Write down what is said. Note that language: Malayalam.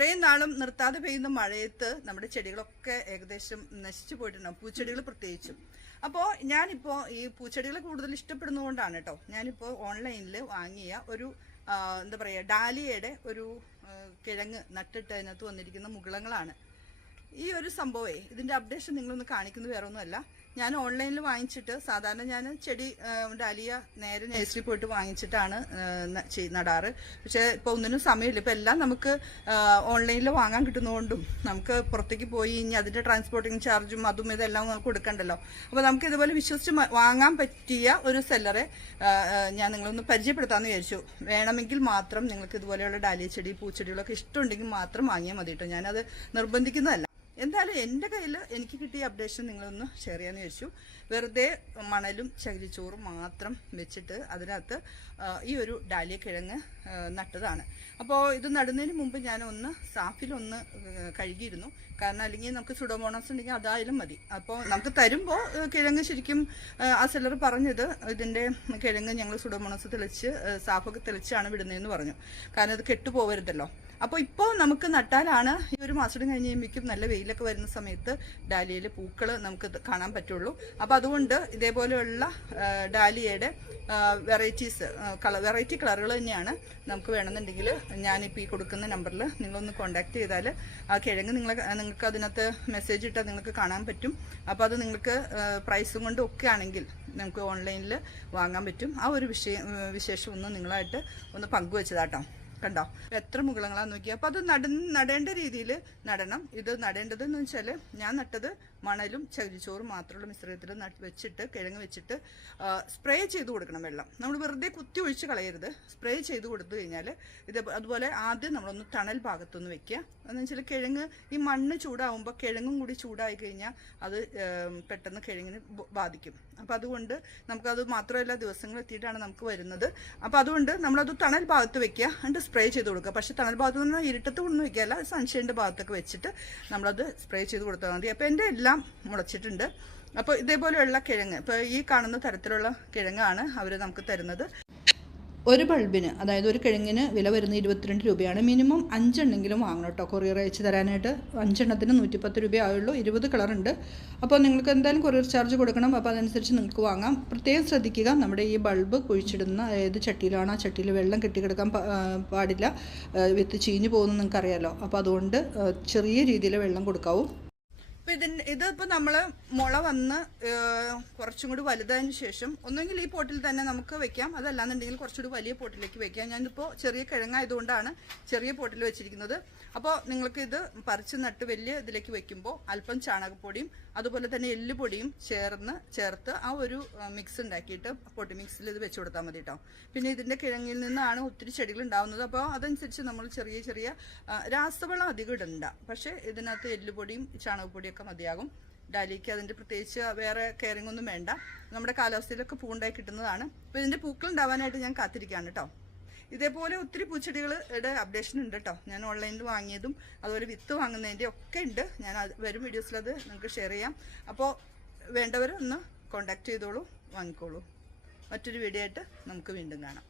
ഇത്രയും നാളും നിർത്താതെ പെയ്യുന്ന മഴയത്ത് നമ്മുടെ ചെടികളൊക്കെ ഏകദേശം നശിച്ചു പോയിട്ടുണ്ടാവും പൂച്ചെടികൾ പ്രത്യേകിച്ചും. അപ്പോൾ ഞാനിപ്പോൾ ഈ പൂച്ചെടികൾ കൂടുതൽ ഇഷ്ടപ്പെടുന്നതുകൊണ്ടാണ് കേട്ടോ. ഞാനിപ്പോൾ ഓൺലൈനിൽ വാങ്ങിയ ഒരു എന്താ പറയുക ഡാലിയയുടെ ഒരു കിഴങ്ങ് നട്ടിട്ട് അതിനകത്ത് വന്നിരിക്കുന്ന മുകുളങ്ങളാണ്. ഈ ഒരു സംഭവമേ ഇതിന്റെ അപ്ഡേഷൻ നിങ്ങളൊന്ന് കാണിക്കുന്നത് വേറെ ഒന്നുമല്ല ഞാൻ ഓൺലൈനിൽ വാങ്ങിച്ചിട്ട് സാധാരണ ഞാൻ ചെടി ഡാലിയ നേരെ നേഴ്സറി പോയിട്ട് വാങ്ങിച്ചിട്ടാണ് നടാറ്. പക്ഷേ ഇപ്പോൾ ഒന്നിനും സമയമില്ല. ഇപ്പം എല്ലാം നമുക്ക് ഓൺലൈനിൽ വാങ്ങാൻ കിട്ടുന്നതുകൊണ്ടും നമുക്ക് പുറത്തേക്ക് പോയി ഇനി അതിന്റെ ട്രാൻസ്പോർട്ടിങ് ചാർജും അതും ഇതെല്ലാം നമുക്ക് കൊടുക്കണ്ടല്ലോ. അപ്പോൾ നമുക്ക് ഇതുപോലെ വിശ്വസിച്ച് വാങ്ങാൻ പറ്റിയ ഒരു സെല്ലറെ ഞാൻ നിങ്ങളൊന്ന് പരിചയപ്പെടുത്താമെന്ന് വിചാരിച്ചു. വേണമെങ്കിൽ മാത്രം നിങ്ങൾക്ക് ഇതുപോലെയുള്ള ഡാലിയ ചെടി പൂച്ചെടികളൊക്കെ ഇഷ്ടമുണ്ടെങ്കിൽ മാത്രം വാങ്ങിയാൽ മതി കേട്ടോ ഞാനത് നിർബന്ധിക്കുന്നതല്ല. എന്തായാലും എന്റെ കയ്യിൽ എനിക്ക് കിട്ടിയ അപ്ഡേഷൻ നിങ്ങളൊന്ന് ഷെയർ ചെയ്യാമെന്ന് ചോദിച്ചു വെറുതെ മണലും ചകിരിച്ചോറും മാത്രം വെച്ചിട്ട് അതിനകത്ത് ഈ ഒരു ഡാലിയ കിഴങ്ങ് നട്ടതാണ്. അപ്പോൾ ഇത് നടുന്നതിന് മുമ്പ് ഞാനൊന്ന് സാഫിലൊന്ന് കഴുകിയിരുന്നു. കാരണം അല്ലെങ്കിൽ നമുക്ക് സുഡോമോണോസ് ഉണ്ടെങ്കിൽ അതായാലും മതി. അപ്പോൾ നമുക്ക് തരുമ്പോൾ കിഴങ്ങ് ശരിക്കും ആ, സെല്ലർ പറഞ്ഞത് ഇതിന്റെ കിഴങ്ങ് ഞങ്ങൾ സുഡോമോണോസ് തെളിച്ച് സാഫൊക്കെ തെളിച്ചാണ് വിടുന്നതെന്ന് പറഞ്ഞു. കാരണം അത് കെട്ടുപോകരുതല്ലോ അപ്പോൾ ഇപ്പോൾ നമുക്ക് നട്ടാലാണ് ഈ ഒരു മാസം കഴിഞ്ഞ് കഴിയുമ്പോഴേക്കും നല്ല വെയിലൊക്കെ വരുന്ന സമയത്ത് ഡാലിയയിൽ പൂക്കൾ നമുക്ക് കാണാൻ പറ്റുള്ളൂ. അപ്പോൾ അതുകൊണ്ട് ഇതേപോലെയുള്ള ഡാലിയയുടെ വെറൈറ്റീസ് കളർ വെറൈറ്റി കളറുകൾ തന്നെയാണ് നമുക്ക് വേണമെന്നുണ്ടെങ്കിൽ ഞാനിപ്പോൾ ഈ കൊടുക്കുന്ന നമ്പറിൽ നിങ്ങളൊന്ന് കോൺടാക്ട് ചെയ്താൽ ആ കിഴങ്ങ് നിങ്ങൾ നിങ്ങൾക്ക് അതിനകത്ത് മെസ്സേജ് ഇട്ടാൽ നിങ്ങൾക്ക് കാണാൻ പറ്റും. അപ്പോൾ അത് നിങ്ങൾക്ക് പ്രൈസും കൊണ്ടും ഒക്കെ ആണെങ്കിൽ നമുക്ക് ഓൺലൈനിൽ വാങ്ങാൻ പറ്റും. ആ ഒരു വിഷയം വിശേഷം ഒന്ന് നിങ്ങളായിട്ട് ഒന്ന് പങ്കുവെച്ചതാട്ടോ. കണ്ടോ? എത്ര മുകളങ്ങളാന്ന് നോക്കി അപ്പൊ അത് നട നടേണ്ട രീതിയിൽ നടണം. ഇത് നടേണ്ടത് എന്ന് വെച്ചാൽ ഞാൻ നട്ടത് മണലും ചകിരിച്ചോറും മാത്രമുള്ള മിശ്രിതത്തിൽ വെച്ചിട്ട് കിഴങ്ങ് വെച്ചിട്ട് സ്പ്രേ ചെയ്ത് കൊടുക്കണം വെള്ളം. നമ്മൾ വെറുതെ കുത്തി ഒഴിച്ച് കളയരുത്. സ്പ്രേ ചെയ്ത് കൊടുത്തു കഴിഞ്ഞാൽ ഇത് അതുപോലെ ആദ്യം നമ്മളൊന്ന് ടണൽ ഭാഗത്തൊന്ന് വെക്കുക. എന്ന് വെച്ചാൽ കിഴങ്ങ് ഈ മണ്ണ് ചൂടാവുമ്പോൾ കിഴങ്ങും കൂടി ചൂടായി കഴിഞ്ഞാൽ അത് പെട്ടെന്ന് കിഴങ്ങിന് ബാധിക്കും. അപ്പം അതുകൊണ്ട് നമുക്കത് മാത്രമല്ല ദിവസങ്ങൾ എത്തിയിട്ടാണ് നമുക്ക് വരുന്നത്. അപ്പം അതുകൊണ്ട് നമ്മളത് തണൽ ഭാഗത്ത് വെക്കുക. എന്നിട്ട് സ്പ്രേ ചെയ്ത് കൊടുക്കുക. പക്ഷേ തണൽ ഭാഗത്ത് നിന്ന് ഇരുട്ടത്ത് കൊണ്ടൊന്നും അല്ല സൺഷൈന്റെ ഭാഗത്തൊക്കെ വെച്ചിട്ട് നമ്മളത് സ്പ്രേ ചെയ്ത് കൊടുത്താൽ മതി. അപ്പം എന്റെ എല്ലാം മുളച്ചിട്ടുണ്ട്. അപ്പോൾ ഇതേപോലെയുള്ള കിഴങ്ങ്. ഇപ്പോൾ ഈ കാണുന്ന തരത്തിലുള്ള കിഴങ്ങാണ് അവർ നമുക്ക് തരുന്നത്. ഒരു ബൾബിന് അതായത് ഒരു കിഴങ്ങിന് വില വരുന്നത് ഇരുപത്തിരണ്ട് രൂപയാണ്. മിനിമം അഞ്ചെണ്ണെങ്കിലും വാങ്ങണം കേട്ടോ. കൊറിയർ അയച്ച് തരാനായിട്ട് അഞ്ചെണ്ണത്തിന് നൂറ്റിപ്പത്ത് രൂപ ആയുള്ളൂ. ഇരുപത് കളറുണ്ട് അപ്പോൾ നിങ്ങൾക്ക് എന്തായാലും കൊറിയർ ചാർജ് കൊടുക്കണം. അപ്പോൾ അതനുസരിച്ച് നിങ്ങൾക്ക് വാങ്ങാം. പ്രത്യേകം ശ്രദ്ധിക്കുക നമ്മുടെ ഈ ബൾബ് കുഴിച്ചിടുന്ന ഏത് ചട്ടിയിലാണ് ആ ചട്ടിയിൽ വെള്ളം കെട്ടിക്കിടക്കാൻ പാടില്ല. വിത്ത് ചീഞ്ഞു പോകുന്നത് നിങ്ങൾക്കറിയാലോ. അപ്പോൾ അതുകൊണ്ട് ചെറിയ രീതിയിൽ വെള്ളം കൊടുക്കാവൂ. ഇപ്പൊ ഇതിന് ഇതിപ്പോ നമ്മൾ മുള വന്ന് കുറച്ചും കൂടി വലുതായതിന് ശേഷം ഒന്നെങ്കിൽ ഈ പോട്ടിൽ തന്നെ നമുക്ക് വെക്കാം. അതല്ലാന്നുണ്ടെങ്കിൽ കുറച്ചുകൂടി വലിയ പോട്ടിലേക്ക് വെക്കാം. ഞാനിപ്പോ ചെറിയ കിഴങ്ങായതുകൊണ്ടാണ് ചെറിയ പോട്ടിൽ വെച്ചിരിക്കുന്നത്. അപ്പോൾ നിങ്ങൾക്ക് ഇത് പറിച്ച് നട്ട് വലിയ ഇതിലേക്ക് വെക്കുമ്പോൾ അല്പം ചാണകപ്പൊടിയും അതുപോലെ തന്നെ എല്ലുപൊടിയും ചേർന്ന് ചേർത്ത് ആ ഒരു മിക്സ് ഉണ്ടാക്കിയിട്ട് പൊട്ടി മിക്സിൽ ഇത് വെച്ച് കൊടുത്താൽ മതി കേട്ടോ പിന്നെ ഇതിന്റെ കിഴങ്ങിൽ നിന്നാണ് ഒത്തിരി ചെടികൾ ഉണ്ടാവുന്നത്. അപ്പോൾ അതനുസരിച്ച് നമ്മൾ ചെറിയ ചെറിയ രാസവളം അധികം ഇടണ്ട. പക്ഷേ ഇതിനകത്ത് എല്ലുപൊടിയും ചാണകപ്പൊടിയൊക്കെ മതിയാകും. ഡാലിക്ക് അതിന്റെ പ്രത്യേകിച്ച് വേറെ കെയറിംഗ് ഒന്നും വേണ്ട. നമ്മുടെ കാലാവസ്ഥയിലൊക്കെ പൂണ്ടായി കിട്ടുന്നതാണ്. അപ്പോൾ ഇതിന്റെ പൂക്കൾ ഉണ്ടാവാനായിട്ട് ഞാൻ കാത്തിരിക്കുകയാണ് കേട്ടോ. ഇതേപോലെ ഒത്തിരി പൂച്ചെടികളുടെ അപ്ഡേഷൻ ഉണ്ട് കേട്ടോ. ഞാൻ ഓൺലൈനിൽ വാങ്ങിയതും അതുപോലെ വിത്ത് വാങ്ങുന്നതിന്റെ ഒക്കെ ഉണ്ട്. ഞാൻ വരും വീഡിയോസിൽ അത് നിങ്ങൾക്ക് ഷെയർ ചെയ്യാം. അപ്പോൾ വേണ്ടവർ ഒന്ന് കോണ്ടാക്ട് ചെയ്തോളൂ വാങ്ങിക്കോളൂ. മറ്റൊരു വീഡിയോ ആയിട്ട് നമുക്ക് വീണ്ടും കാണാം.